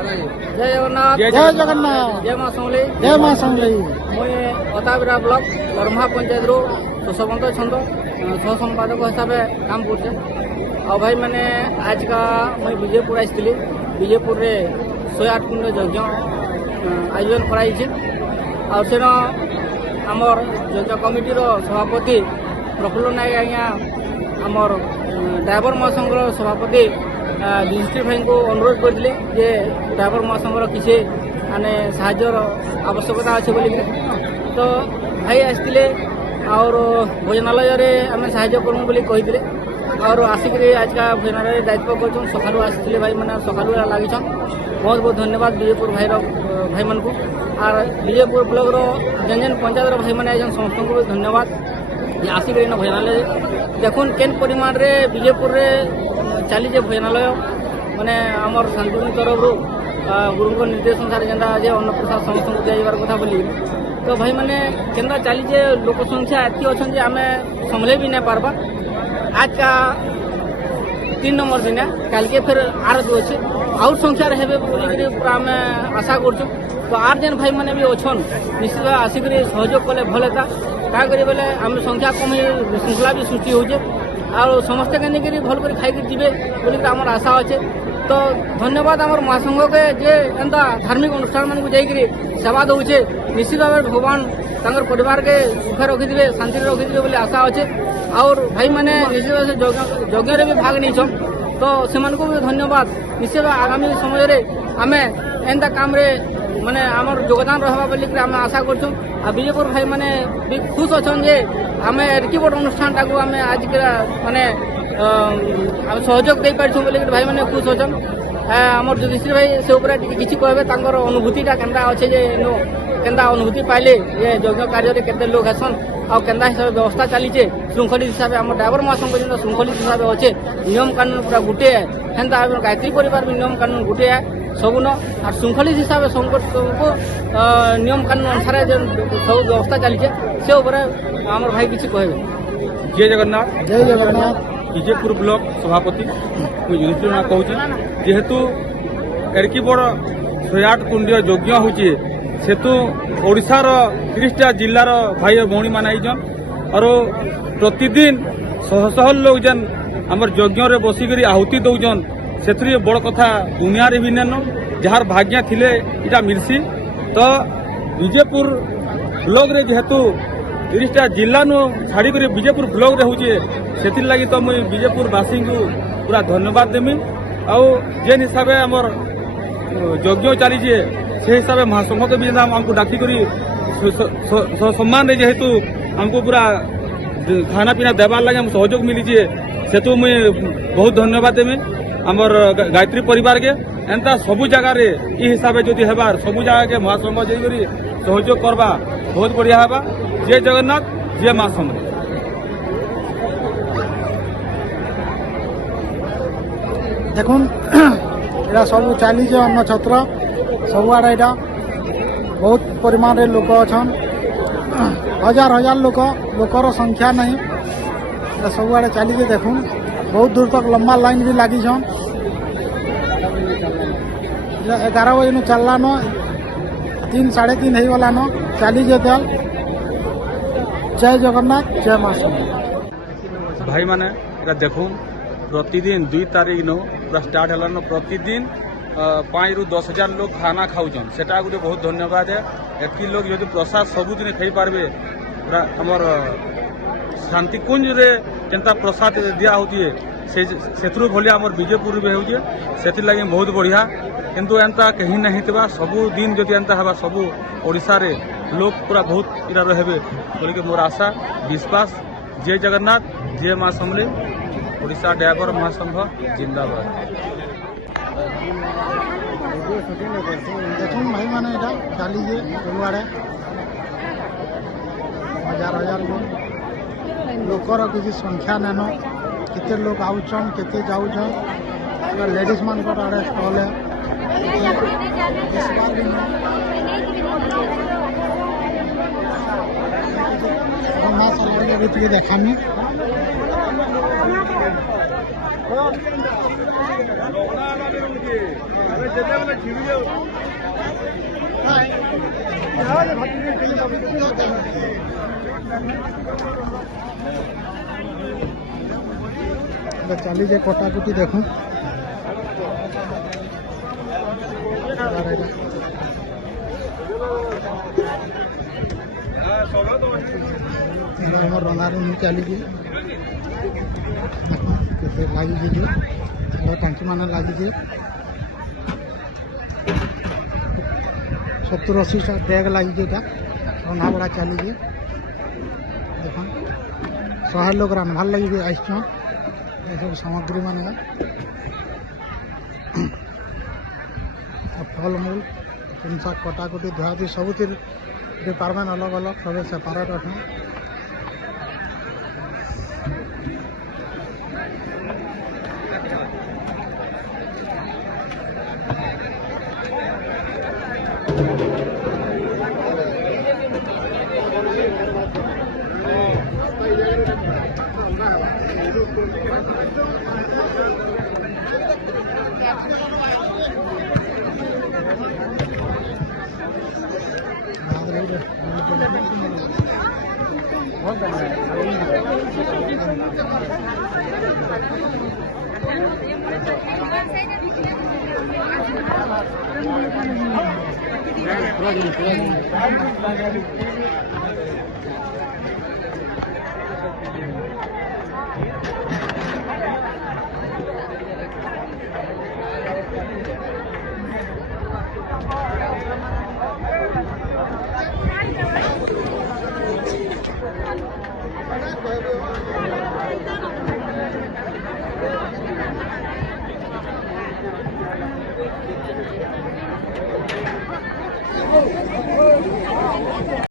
जय जगन्नाथ जय जगन्नाथ जय माँ समलेई जय माँ समलेई मुई अताबिरा ब्लॉक दरमहा पंचायत रो सुशवंत छंद सह संपादक हिसाब से काम करछे। और भाई मैंने आज का मुई विजयपुर आसती विजयपुर रे 108 कुंड यज्ञ आयोजन कराई और सेन आमर यज्ञ कमिटी रो सभापति प्रफुल्ल नायक आज्ञा आमर ड्राइवर महासंघ सभापति युधिष्ठिर भाई को अनुरोध करते जे ड्राइवर महासंघ किसी माने साहाय्यर आवश्यकता अच्छे बोली तो भाई आसते और भोजनालय आम साहाय्य करूँ बोली कही और आसिक आज का भोजनालय दायित्व कर सकालू आसते भाई मैंने सकालू लगी बहुत बहुत धन्यवाद विजयपुर भाई मन को और विजयपुर ब्लॉक रो जेन जेन पंचायत भाई मैंने समस्त को भी धन्यवाद आसिक भोजनालय देखुन केन परिमाण रे विजयपुर रे चलीजे भोजनालय माने आमर शांतिनी तरफ गुरु निर्देश अनुसार जेनता आज अन्न प्रसाद समस्त दिजार कथा बोली तो भाई मैंने केनता चलीजे लोक संख्या एति अच्छे आम संभले भी नहीं पार्बा आज का 3 नंबर दिन कल के फिर आर जो अच्छे आउट संख्या रहे बोलिक पूरा आम आशा कर तो आर जेन भाई मैंने भी अच्छन निश्चित भाव आसिक सहयोग कले भल था क्या करें बोले आम संख्या कम श्रृंखला भी सृष्टि हो और समस्ते के भल कर खाई जीवे बोलिक आमर आशा अच्छे तो धन्यवाद आमर महासंघ के जे एंता धार्मिक अनुष्ठान मान को जाकि सेवा दौचे निश्चित भाव भगवान तंगर परिवार के सुखे रखिथे शांति रखिथे बोली आशा अच्छे और भाई मैंने निश्चित भाव से यज्ञ भी भाग नहीं तो से भी धन्यवाद निश्चित भाव आगामी समय रे आमे एंता काम रे माने आमर योगदान रहा बोलिक आम आशा कर विजयपुर भाई मैंने भी खुश अच्छन जे आम एरकी बड़ अनुष्ठान टाक आम आज माने सहयोग दे पार्छुं बोलिक भाई मैंने खुश अच्छन आमर युधिष्ठिर भाई से ऊपर किसी कहबे तांकर अनुभूतिटा केनता अच्छे जे केनता अनुभूति पाइले ये यज्ञ कार्य रे केते लोग हेसन और केनता हिसाब व्यवस्था चलीचे श्रृंखलित हिसाब आम ड्राइवर महासंघ जो श्रृंखलित हिसाब अच्छे नियम कानून पूरा गुटे है हेन्ता गायत्री परिवार भी नियम कानून गुटे है सबुन और श्रृंखलित हिसाब से को नियम कानून अनुसार सब व्यवस्था चलीचे से ऊपर आमर भाई किसी कहबे। जय जगन्नाथ जय जगन्नाथ विजयपुर ब्लॉक सभापति युधिष्ठिर नायक कहूँ जेहेतु एरकी बड़ 108 कुंड यज्ञ होचे सेतु ओडिशार 30टा जिलार भाई और भौणी मान आईजन और प्रतिदिन शह शह लोग जेन आमर यज्ञ रे बसिक आहुति दौजन से बड़ कथा दुनिया रे भी नेन जार भाग्य थिले इटा मिलसी तो विजयपुर ब्लॉक रे जेहेतु 30टा जिला नु छाड़ी कर विजयपुर ब्लॉक रे होचे से लगी तो मुई विजयपुर वासी को पूरा धन्यवाद देमी आउ जेन हिसाब से आमर यज्ञ चलीजे से हिसाब से महासंघ के भी आमको डाकिक सम्मान जेहेतु आमको पूरा खाना पीना देवार लगे सहयोग मिलीजे से तो मुई बहुत धन्यवाद देमी आमर गायत्री परिवार के एंता सबू जगह रे ई हिसाब से जदि हेबार सबू जगह के महासंघ जाइकरी सहयोग करबा बहुत बढ़िया हेबा। जय जगन्नाथ जय माँ समलेई। देखुन एटा सब चली अन्न छत्र सबुआड़े एटा बहुत परिमाण रे लोक अच्छन हजार हजार लोकर संख्या नहीं सबुआड़े चली देखुन बहुत दूर तक लंबा लाइन भी लगी 11 बजे न चलला न 3 साढ़े 3 हो गला न चली जेतल। जय जगन्नाथ जय माँ समलेई। भाई माने देखूँ प्रतिदिन 2 तारीख न पूरा स्टार्ट है प्रतिदिन 5 ରୁ 10 हजार लोग खाना खाऊन से गोटे बहुत धन्यवाद है एति लोग यदि प्रसाद सबुदिन खाई पार्बे पूरा आमर शांतिकुंज रे केनता प्रसाद दिया होती से भलिया आमर विजयपुर भी हो लगी बहुत बढ़िया किंतु एंता कहीं नहीं थिबा सबु दिन जदि एंता हवा सबु ओडिशा रे लोग पूरा बहुत इरा रहबे बोलिके मोर आशा विश्वास। जय जगन्नाथ जय माँ समलेई ओडिशा ड्राइवर महासंघ जिंदाबाद। देखुन भाई मैंने एटा चलीजे सबुआड़े हजार हजार लोकर किसी संख्या नेन केते लोग आउचन केते जाउचन लेडीज मान को आड़े स्टॉल है माँ समलेई देखामी चली जे कटाकुटी देखूँ रंधा रंधी चली लगी टांकी मान लगी 70-80 बैग लगी रंधा बड़ा चली देख 100 लोग रांधवार लगे आसछन सब सामग्री मान फलमूल जिनसा कटाकुटी धुआधुई सब डिपार्टमेंट अलग अलग सब सेपारेट अच्छे Oh,